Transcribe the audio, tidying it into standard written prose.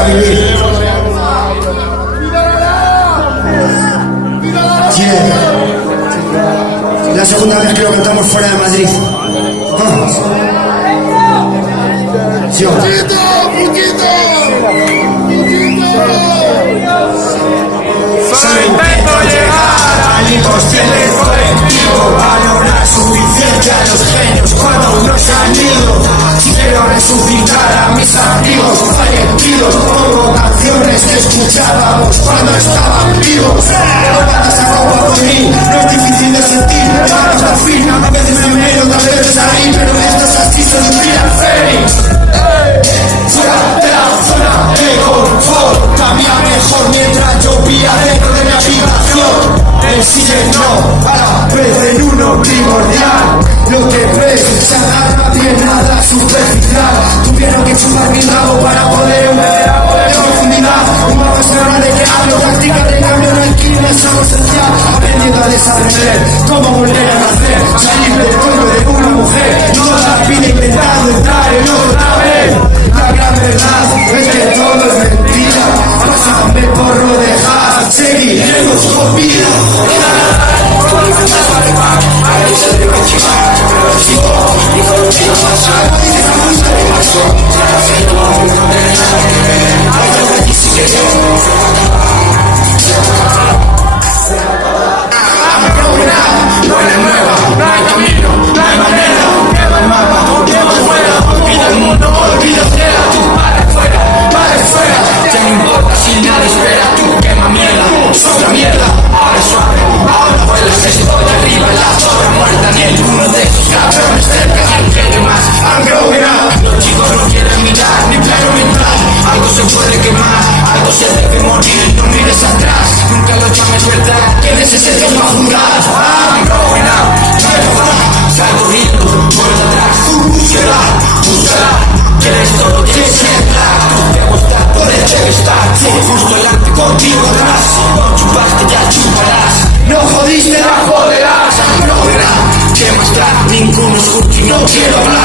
para vivir. La segunda vez que lo cantamos fuera de Madrid. ¿Sí o no? Solo intento llegar al inconsciente colectivo, valorar suficiente a los genios cuando aún no se han ido. Si quiero resucitar a mis amigos fallecidos, pongo canciones que escuchábamos cuando estaban vivos. Cuando se acabó por mí, no es difícil de sentir, hasta el fin, a veces me medio, otra vez ahí, pero esto es así, soy un Real Fénix. Fuera de la zona de confort, cambia mejor mientras llovía dentro de mi habitación. El siguiente no, a la vez en uno primordial. Lo que ves, se agarra bien nada superficial. Tuvieron que chupar mi rabo para poder ver algo de profundidad. Un profesional de que hablo, táctica de cambio, no esquina, es algo esencial. Aprendiendo a desaprender, cómo volver a nacer, salir del cuerpo de una mujer. No la pide intentando entrar en otra vez. La gran verdad es que todo es mentira. Pásame porro, dejar, seguiremos con vida. No jodiste, la joderás. ¿Qué más da? Ninguno es justo y no quiero hablar.